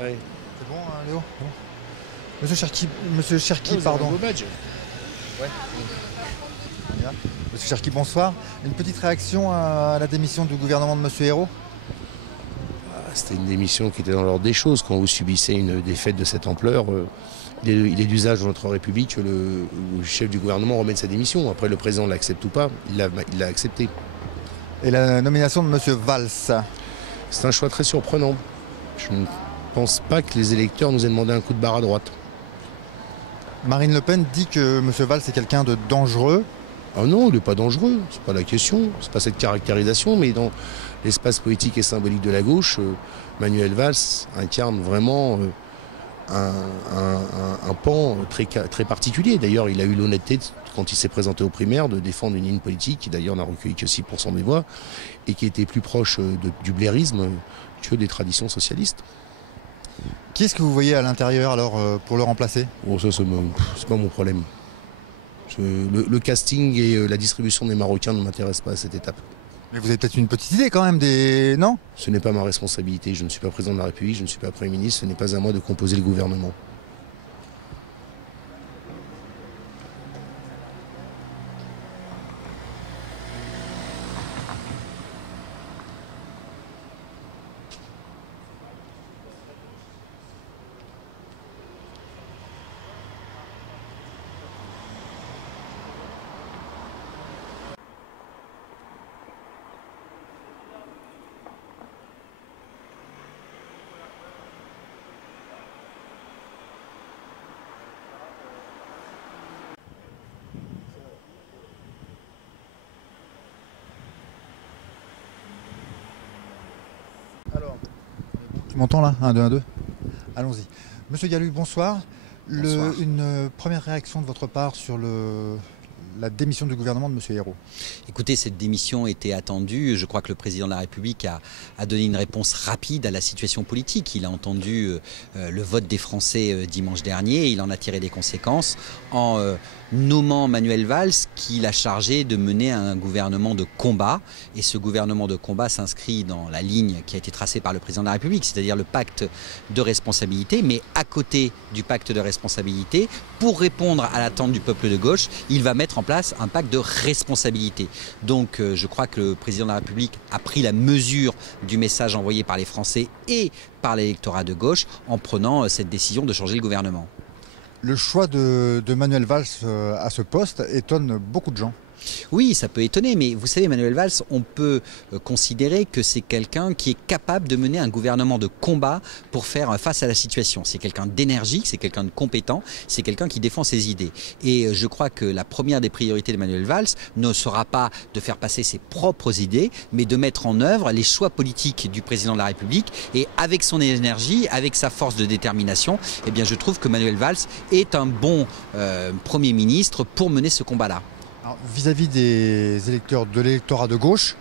Ouais. C'est bon, hein, Léo? Bon. Monsieur Cherki, Vous avez un pardon. beau badge. Ouais. Bien. Monsieur Cherki, bonsoir. Une petite réaction à la démission du gouvernement de Monsieur Hérault? C'était une démission qui était dans l'ordre des choses. Quand vous subissez une défaite de cette ampleur, il est d'usage dans notre République que le chef du gouvernement remette sa démission. Après, le président l'accepte ou pas, il l'a accepté. Et la nomination de Monsieur Valls? C'est un choix très surprenant. Je ne pense pas que les électeurs nous aient demandé un coup de barre à droite. Marine Le Pen dit que Monsieur Valls est quelqu'un de dangereux. Ah non, il n'est pas dangereux, c'est pas la question, c'est pas cette caractérisation, mais dans l'espace politique et symbolique de la gauche, Manuel Valls incarne vraiment un pan très particulier. D'ailleurs, il a eu l'honnêteté, quand il s'est présenté aux primaires, de défendre une ligne politique qui d'ailleurs n'a recueilli que 6% des voix et qui était plus proche du blairisme que des traditions socialistes. Qui est-ce que vous voyez à l'intérieur alors pour le remplacer? Bon, ça, c'est pas mon problème. Le casting et la distribution des Marocains ne m'intéressent pas à cette étape. Mais vous avez peut-être une petite idée quand même des... Non? Ce n'est pas ma responsabilité. Je ne suis pas président de la République, je ne suis pas Premier ministre, ce n'est pas à moi de composer le gouvernement. Alors, tu m'entends là? 1, 2, 1, 2. Allons-y. Monsieur Gallu, bonsoir. Bonsoir. Une première réaction de votre part sur la démission du gouvernement de Monsieur Hérault. Écoutez, cette démission était attendue. Je crois que le président de la République a donné une réponse rapide à la situation politique. Il a entendu le vote des Français dimanche dernier. Il en a tiré des conséquences en nommant Manuel Valls, qu'il a chargé de mener un gouvernement de combat. Et ce gouvernement de combat s'inscrit dans la ligne qui a été tracée par le président de la République, c'est-à-dire le pacte de responsabilité. Mais à côté du pacte de responsabilité, pour répondre à l'attente du peuple de gauche, il va mettre en place un pacte de responsabilité. Donc je crois que le président de la République a pris la mesure du message envoyé par les Français et par l'électorat de gauche en prenant cette décision de changer le gouvernement. Le choix de Manuel Valls à ce poste étonne beaucoup de gens. Oui, ça peut étonner, mais vous savez, Manuel Valls, on peut considérer que c'est quelqu'un qui est capable de mener un gouvernement de combat pour faire face à la situation. C'est quelqu'un d'énergique, c'est quelqu'un de compétent, c'est quelqu'un qui défend ses idées. Et je crois que la première des priorités de Manuel Valls ne sera pas de faire passer ses propres idées, mais de mettre en œuvre les choix politiques du président de la République. Et avec son énergie, avec sa force de détermination, eh bien, je trouve que Manuel Valls est un bon Premier ministre pour mener ce combat-là. Vis-à-vis des électeurs de l'électorat de gauche,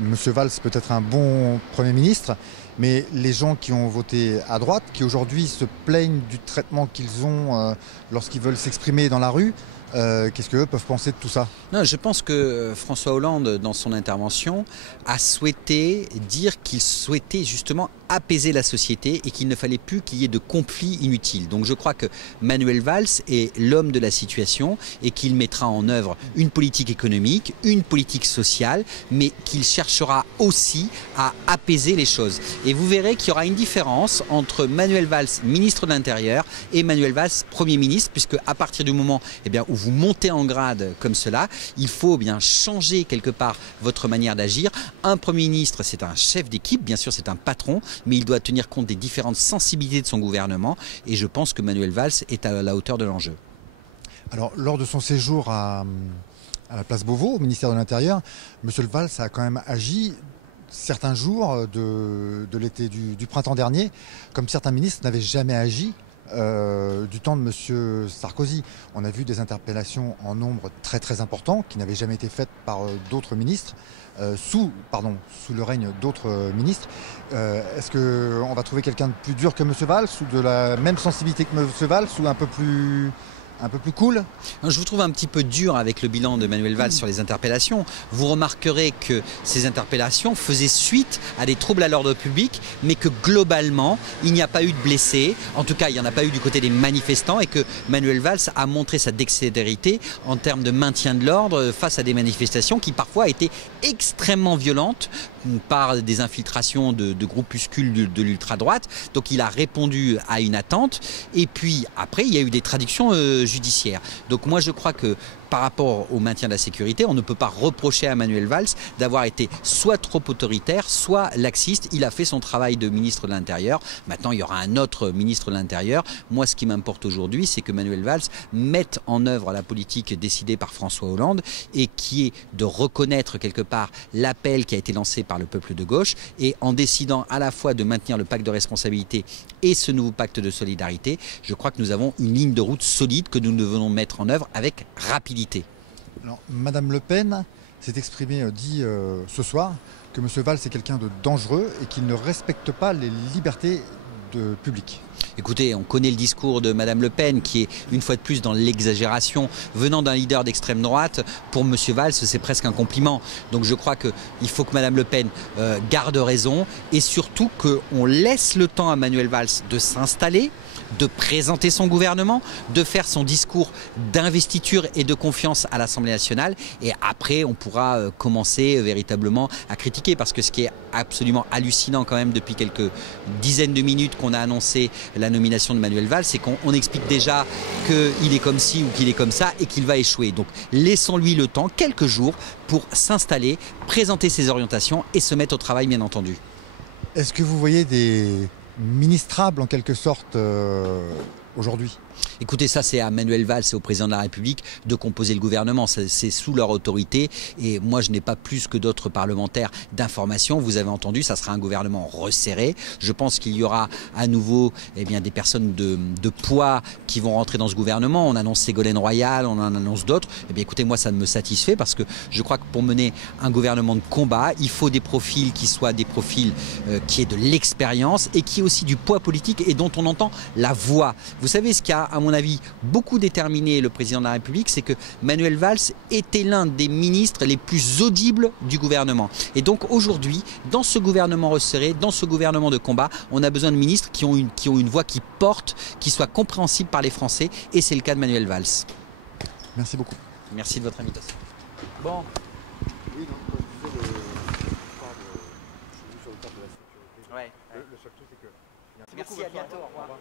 M. Valls peut être un bon Premier ministre, mais les gens qui ont voté à droite, qui aujourd'hui se plaignent du traitement qu'ils ont lorsqu'ils veulent s'exprimer dans la rue, qu'est-ce qu'eux peuvent penser de tout ça? Non, je pense que François Hollande, dans son intervention, a souhaité dire qu'il souhaitait justement apaiser la société et qu'il ne fallait plus qu'il y ait de conflits inutiles. Donc je crois que Manuel Valls est l'homme de la situation et qu'il mettra en œuvre une politique économique, une politique sociale, mais qu'il cherchera aussi à apaiser les choses. Et vous verrez qu'il y aura une différence entre Manuel Valls, ministre de l'Intérieur, et Manuel Valls, Premier ministre, puisque à partir du moment où vous montez en grade comme cela, il faut bien changer quelque part votre manière d'agir. Un Premier ministre, c'est un chef d'équipe, bien sûr c'est un patron, mais il doit tenir compte des différentes sensibilités de son gouvernement et je pense que Manuel Valls est à la hauteur de l'enjeu. Alors, lors de son séjour à la place Beauvau, au ministère de l'Intérieur, M. Valls a quand même agi certains jours de l'été du printemps dernier, comme certains ministres n'avaient jamais agi du temps de M. Sarkozy. On a vu des interpellations en nombre très très important qui n'avaient jamais été faites par d'autres ministres, sous le règne d'autres ministres. Est-ce qu'on va trouver quelqu'un de plus dur que M. Valls ou de la même sensibilité que M. Valls ou un peu un peu plus cool? Je vous trouve un petit peu dur avec le bilan de Manuel Valls sur les interpellations. Vous remarquerez que ces interpellations faisaient suite à des troubles à l'ordre public, mais que globalement, il n'y a pas eu de blessés. En tout cas, il n'y en a pas eu du côté des manifestants et que Manuel Valls a montré sa dextérité en termes de maintien de l'ordre face à des manifestations qui parfois étaient extrêmement violentes par des infiltrations de groupuscules de l'ultra-droite. Donc il a répondu à une attente. Et puis après, il y a eu des traductions judiciaires. Donc moi je crois que par rapport au maintien de la sécurité, on ne peut pas reprocher à Manuel Valls d'avoir été soit trop autoritaire, soit laxiste. Il a fait son travail de ministre de l'Intérieur. Maintenant, il y aura un autre ministre de l'Intérieur. Moi, ce qui m'importe aujourd'hui, c'est que Manuel Valls mette en œuvre la politique décidée par François Hollande et qui est de reconnaître quelque part l'appel qui a été lancé par le peuple de gauche et en décidant à la fois de maintenir le pacte de responsabilité et ce nouveau pacte de solidarité, je crois que nous avons une ligne de route solide que nous devons mettre en œuvre avec rapidité. Alors, Madame Le Pen s'est exprimée, dit ce soir que M. Valls est quelqu'un de dangereux et qu'il ne respecte pas les libertés publiques. Écoutez, on connaît le discours de Madame Le Pen qui est une fois de plus dans l'exagération. Venant d'un leader d'extrême droite, pour M. Valls, c'est presque un compliment. Donc je crois qu'il faut que Madame Le Pen garde raison et surtout qu'on laisse le temps à Manuel Valls de s'installer, de présenter son gouvernement, de faire son discours d'investiture et de confiance à l'Assemblée nationale. Et après, on pourra commencer véritablement à critiquer. Parce que ce qui est absolument hallucinant quand même depuis quelques dizaines de minutes qu'on a annoncé la nomination de Manuel Valls, c'est qu'on explique déjà qu'il est comme ci ou qu'il est comme ça et qu'il va échouer. Donc laissons-lui le temps, quelques jours, pour s'installer, présenter ses orientations et se mettre au travail, bien entendu. Est-ce que vous voyez des ministrables en quelque sorte aujourd'hui? Écoutez, ça c'est à Manuel Valls et au président de la République de composer le gouvernement, c'est sous leur autorité et moi je n'ai pas plus que d'autres parlementaires d'information. Vous avez entendu, ça sera un gouvernement resserré. Je pense qu'il y aura à nouveau des personnes de poids qui vont rentrer dans ce gouvernement. On annonce Ségolène Royal, on en annonce d'autres. Écoutez, moi ça me satisfait parce que je crois que pour mener un gouvernement de combat, il faut des profils qui soient des profils qui aient de l'expérience et qui aient aussi du poids politique et dont on entend la voix. Vous savez ce qu'il y a à mon avis beaucoup déterminé le président de la République, c'est que Manuel Valls était l'un des ministres les plus audibles du gouvernement. Et donc aujourd'hui, dans ce gouvernement resserré, dans ce gouvernement de combat, on a besoin de ministres qui ont une voix qui porte, qui soit compréhensible par les Français, et c'est le cas de Manuel Valls. Merci beaucoup. Merci de votre invitation. Bon. Oui, donc, quand je disais sur le cadre de la sécurité, Ouais. le seul truc c'est que... Merci, à bientôt. Au revoir.